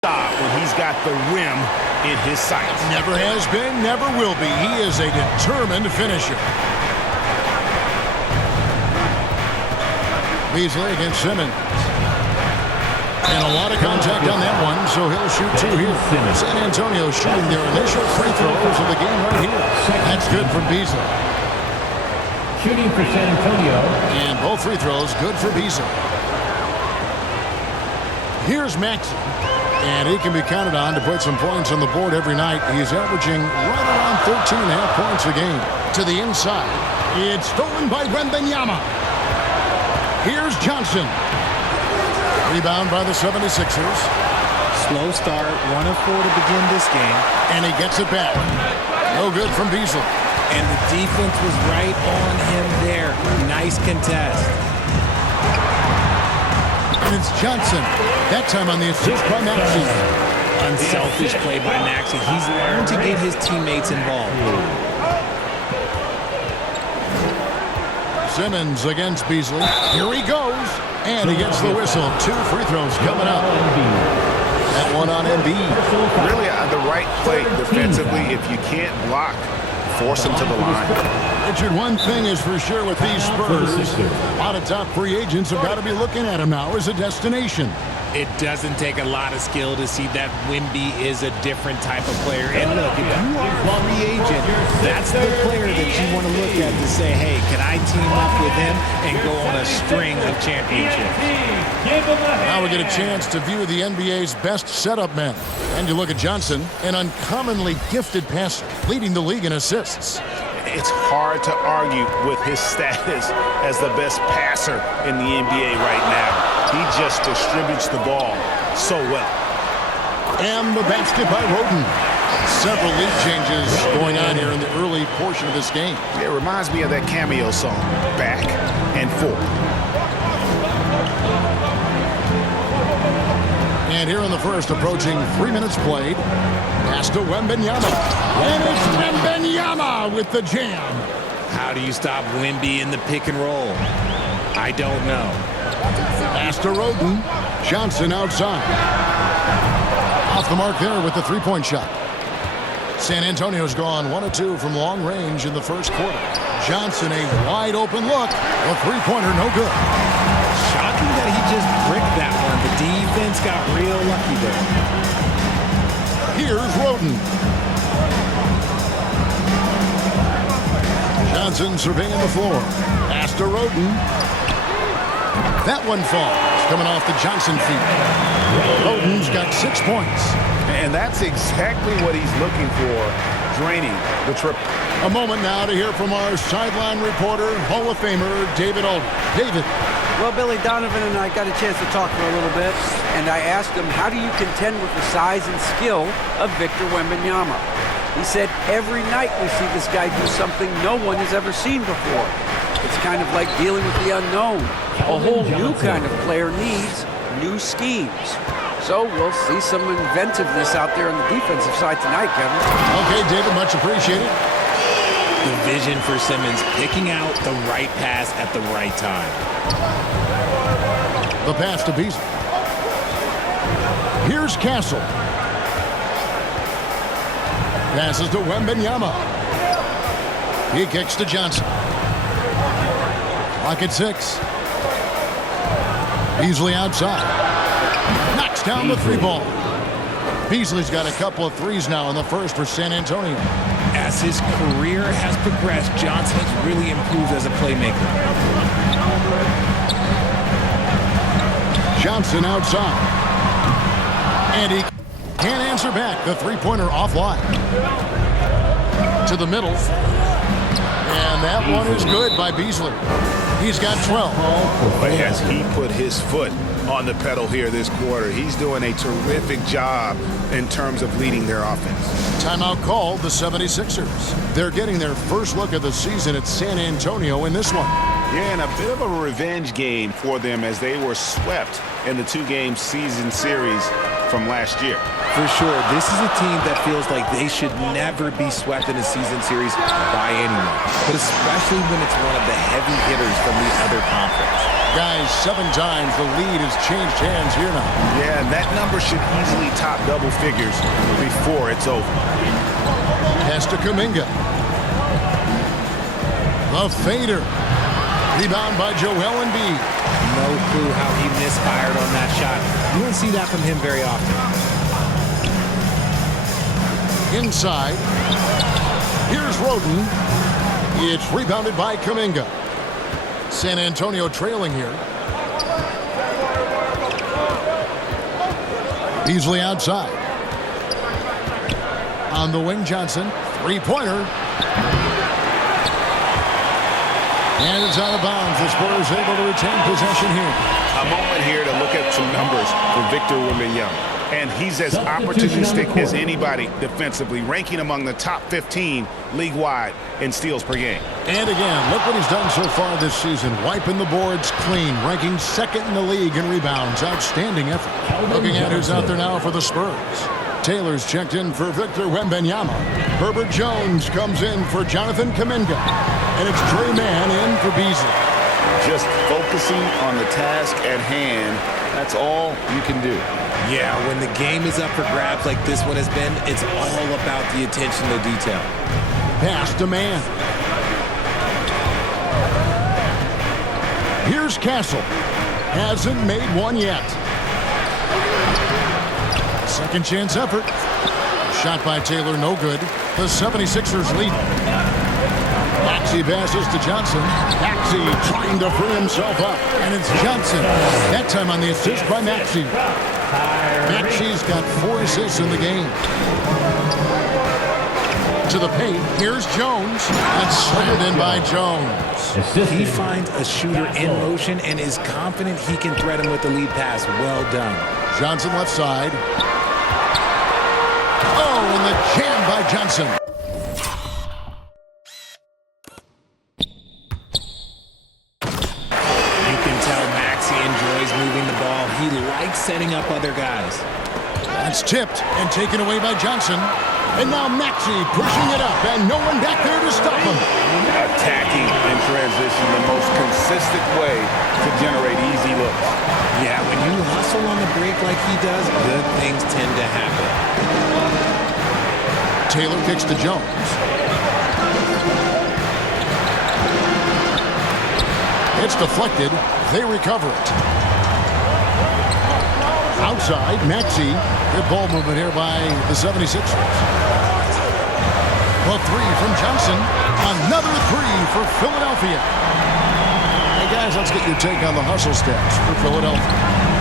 stop when he's got the rim in his sights. Never has been, never will be. He is a determined finisher. Beasley against Simmons. And a lot of contact on that one, so he'll shoot two here. San Antonio shooting their initial free throws of the game right here. That's good from Beasley. Shooting for San Antonio. And both free throws good for Beasley. Here's Maxey. And he can be counted on to put some points on the board every night. He's averaging right around 13.5 points a game. To the inside. It's stolen by Wembanyama. Here's Johnson. Rebound by the 76ers. Slow start, 1 of 4 to begin this game. And he gets it back. No good from Beasley. And the defense was right on him there. Nice contest. And it's Johnson. That time on the assist by Maxey. Unselfish play by Maxey. He's learned to get his teammates involved. Simmons against Beasley. Here he goes. And he gets the whistle. 2 free throws coming up. That one on Embiid. Really the right play defensively. If you can't block, force him to the line. Richard, one thing is for sure with these Spurs, a lot of top free agents have got to be looking at him now as a destination. It doesn't take a lot of skill to see that Wemby is a different type of player. And look, if you are a free agent, that's the player that you want to look at to say, hey, can I team up with him and go on a string of championships? Now we get a chance to view the NBA's best setup men. And you look at Johnson, an uncommonly gifted passer, leading the league in assists. It's hard to argue with his status as the best passer in the NBA right now. He just distributes the ball so well. And the basket by Roden. Several lead changes going on here in the early portion of this game. It reminds me of that cameo song, Back and Forth. And here in the first, approaching 3 minutes played. Pass to Wembanyama. And it's Wembanyama with the jam. How do you stop Wemby in the pick and roll? I don't know. Pass to Roden. Johnson outside. Off the mark there with the three-point shot. San Antonio's gone 1 of 2 from long range in the first quarter. Johnson, a wide open look. A three-pointer, no good. Shocking that he just bricked that one. The defense got real lucky there. Here's Roden. Johnson surveying the floor. Pass to Roden. That one falls. Coming off the Johnson feet. Roden's got 6 points. And that's exactly what he's looking for, draining the triple. A moment now to hear from our sideline reporter, Hall of Famer David Aldridge. David. Well, Billy Donovan and I got a chance to talk for a little bit, and I asked him, how do you contend with the size and skill of Victor Wembanyama? He said, every night we see this guy do something no one has ever seen before. It's kind of like dealing with the unknown. A whole new kind of player needs new schemes. So we'll see some inventiveness out there on the defensive side tonight, Kevin. Okay, David, much appreciated. The vision for Simmons, picking out the right pass at the right time. The pass to Beasley. Here's Castle. Passes to Wembanyama. He kicks to Johnson. Clock at 6. Beasley outside. Knocks down the three ball. Beasley's got a couple of threes now in the first for San Antonio. As his career has progressed, Johnson has really improved as a playmaker. Johnson outside. And he can't answer back. The three-pointer offline. To the middle. And that one is good by Beasley. He's got 12. But as he put his foot on the pedal here this quarter, he's doing a terrific job in terms of leading their offense. Timeout called the 76ers. They're getting their first look of the season at San Antonio in this one. Yeah, and a bit of a revenge game for them as they were swept in the 2-game season series from last year. For sure, this is a team that feels like they should never be swept in a season series by anyone, but especially when it's one of the heavy hitters from the other conference. Guys, 7 times the lead has changed hands here now. Yeah, and that number should easily top double figures before it's over. Pass to Kuminga. The fader. Rebound by Joel Embiid. No clue how he misfired on that shot. You don't see that from him very often. Inside. Here's Roden. It's rebounded by Kuminga. San Antonio trailing here. Beasley outside. On the wing, Johnson. Three-pointer. And it's out of bounds. The Spurs able to retain possession here. A moment here to look at some numbers for Victor Wembanyama. And he's as opportunistic as anybody defensively, ranking among the top 15 league-wide in steals per game. And again, look what he's done so far this season. Wiping the boards clean, ranking second in the league in rebounds. Outstanding effort. Looking at who's out there now for the Spurs. Taylor's checked in for Victor Wembanyama. Herbert Jones comes in for Jonathan Kuminga. And it's Trey Mann in for Beasley. Just focusing on the task at hand, that's all you can do. Yeah, when the game is up for grabs like this one has been, it's all about the attention to detail. Pass to Mann. Here's Castle. Hasn't made one yet. Second chance effort. Shot by Taylor, no good. The 76ers lead. Maxey passes to Johnson. Maxey trying to free himself up. And it's Johnson. That time on the assist by Maxey. Maxey's got 4 assists in the game. To the paint. Here's Jones. That's slammed in by Jones. He finds a shooter in motion and is confident he can threat him with the lead pass. Well done. Johnson left side. Oh, and the jam by Johnson. You can tell Maxey enjoys moving the ball. He likes setting up other guys. That's tipped and taken away by Johnson. And now Maxey pushing it up, and no one back there to stop him. Attacking in transition, the most consistent way to generate easy looks. Yeah, when you hustle on the break like he does, good things tend to happen. Taylor kicks to Jones. It's deflected. They recover it. Outside, Maxey. Good ball movement here by the 76ers. The 3 from Johnson. Another 3 for Philadelphia. Hey, guys, let's get your take on the hustle stats for Philadelphia.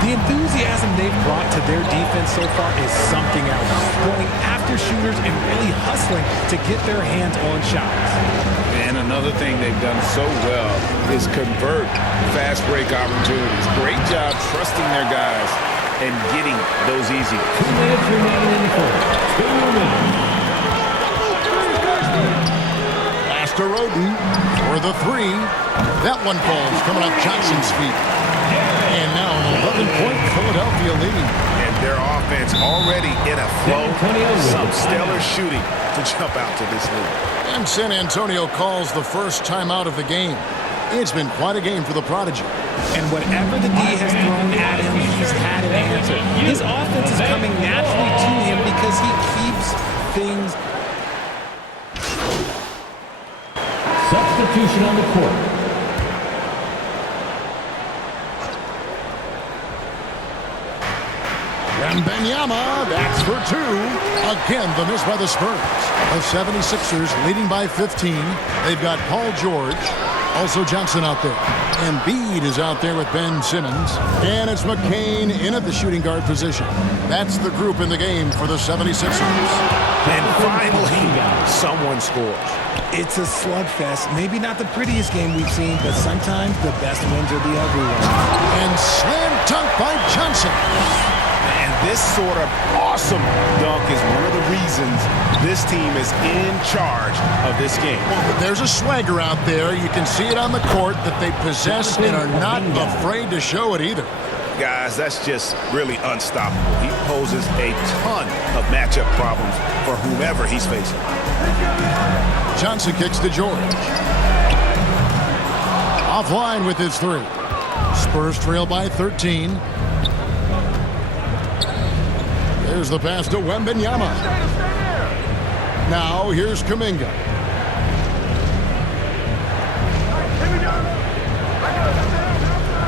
The enthusiasm they've brought to their defense so far is something else. Going after shooters and really hustling to get their hands on shots. And another thing they've done so well is convert fast break opportunities. Great job trusting their guys and getting those easy. 2 minutes remaining in the fourth. 2 minutes. Pass to Roden for the 3. That one falls coming off Johnson's feet. And now an 11-point Philadelphia lead. And their offense already in a flow. Some stellar shooting to jump out to this lead. And San Antonio calls the first timeout of the game. It's been quite a game for the Prodigy. And whatever the D has thrown at him, he's had an answer. His offense is coming naturally to him because he keeps things. Substitution on the court. Wembanyama, that's for 2. Again, the miss by the Spurs. The 76ers leading by 15. They've got Paul George. Also Johnson out there. Embiid is out there with Ben Simmons. And it's McCain in at the shooting guard position. That's the group in the game for the 76ers. And finally, someone scores. It's a slugfest. Maybe not the prettiest game we've seen, but sometimes the best wins are the ugly ones. And slam dunk by Johnson. And this sort of awesome dunk is one of the reasons this team is in charge of this game. There's a swagger out there. You can see it on the court that they possess and are not afraid to show it either. Guys, that's just really unstoppable. He poses a ton of matchup problems for whomever he's facing. Johnson kicks to George. Offline with his 3. Spurs trail by 13. There's the pass to Wembanyama. Now here's Kuminga.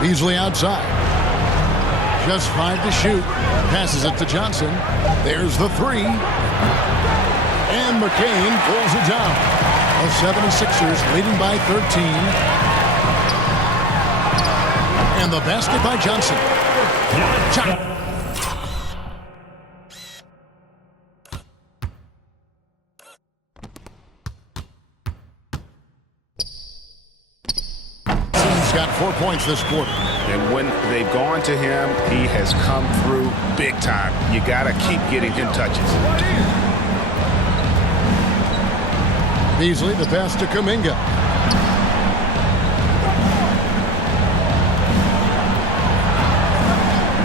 Beasley outside. Just 5 to shoot. Passes it to Johnson. There's the 3. And McCain pulls it down. The 76ers leading by 13. And the basket by Johnson. He's got 4 points this quarter. And when they've gone to him, he has come through big time. You got to keep getting him touches. Beasley, the pass to Kuminga.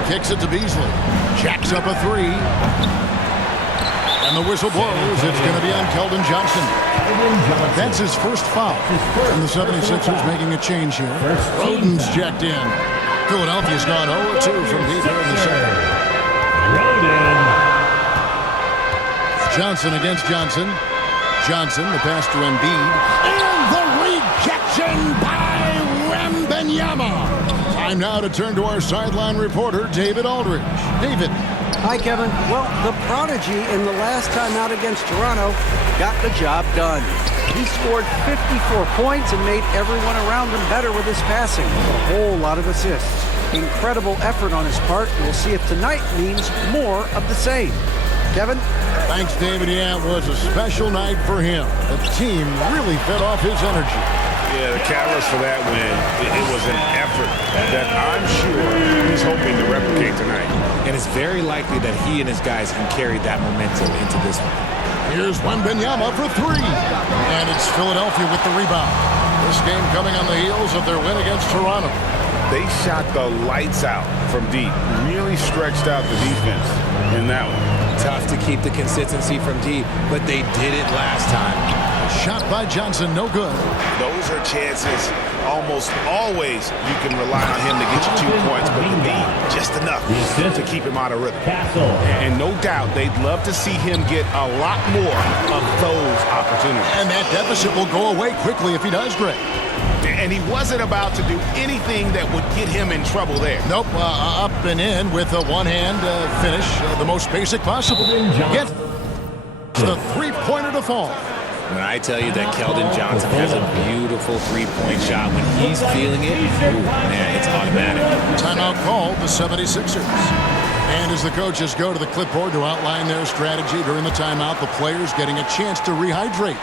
Kicks it to Beasley. Jacks up a 3. And the whistle blows. It's going to be on Keldon Johnson. That's his first foul. And the 76ers making a change here. Roden's checked in. Philadelphia's gone 0-2 from deep here in the second. Johnson against Johnson. Johnson, the pass to Embiid. And the rejection by Wembanyama. Time now to turn to our sideline reporter, David Aldridge. David. Hi, Kevin. Well, the prodigy in the last time out against Toronto got the job done. He scored 54 points and made everyone around him better with his passing. A whole lot of assists. Incredible effort on his part. We'll see if tonight means more of the same. Kevin? Thanks, David. Yeah, it was a special night for him. The team really fed off his energy. Yeah, the catalyst for that win, it was an effort that I'm sure he's hoping to replicate tonight. And it's very likely that he and his guys can carry that momentum into this one. Here's Wembanyama for 3. And it's Philadelphia with the rebound. This game coming on the heels of their win against Toronto. They shot the lights out from deep, really stretched out the defense in that one. Tough to keep the consistency from deep, but they did it last time. Shot by Johnson, no good. Those are chances almost always you can rely on him to get you 2 points, but you need just enough to keep him out of rhythm. And no doubt they'd love to see him get a lot more of those opportunities. And that deficit will go away quickly if he does great. And he wasn't about to do anything that would get him in trouble there. Nope, up and in with a one-hand finish, the most basic possible. Get the three-pointer to fall. When I tell you that Keldon Johnson has a beautiful three-point shot, when he's feeling it, ooh, man, it's automatic. Timeout called the 76ers. And as the coaches go to the clipboard to outline their strategy during the timeout, the players getting a chance to rehydrate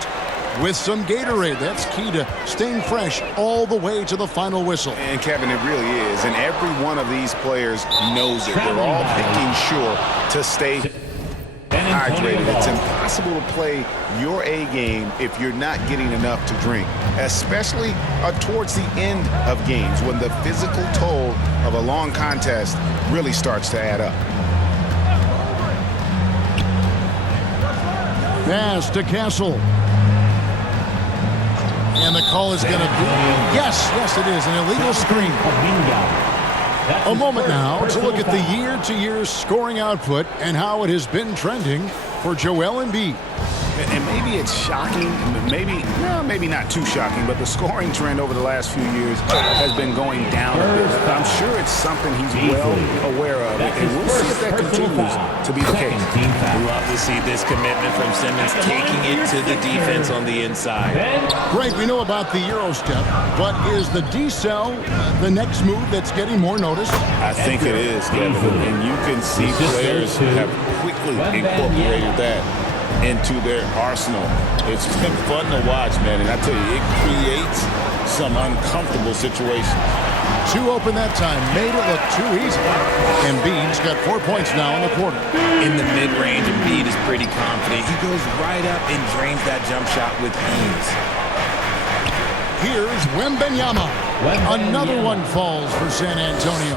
with some Gatorade. That's key to staying fresh all the way to the final whistle. And Kevin, it really is. And every one of these players knows it. They're all making sure to stay hydrated. It's impossible to play your A game if you're not getting enough to drink, especially towards the end of games when the physical toll of a long contest really starts to add up. Pass to Castle. And the call is going to be, yes, it is, an illegal screen. A moment now to look at the year-to-year scoring output and how it has been trending for Joel Embiid. And maybe it's shocking, maybe not too shocking, but the scoring trend over the last few years has been going down a bit. I'm sure it's something he's well aware of, and we'll see if that continues to be the case. Love to see this commitment from Simmons, taking it to the defense on the inside. Great, we know about the Euro step, but is the decel the next move that's getting more notice? I think it is, Kevin, and you can see players have quickly incorporated that into their arsenal. It's been fun to watch, man, and I tell you, it creates some uncomfortable situations. Two open that time, made it look too easy. Embiid's got 4 points now in the quarter. In the mid-range, Embiid is pretty confident. He goes right up and drains that jump shot with ease. Here's Wembanyama. Another one falls for San Antonio.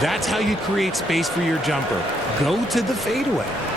That's how you create space for your jumper. Go to the fadeaway.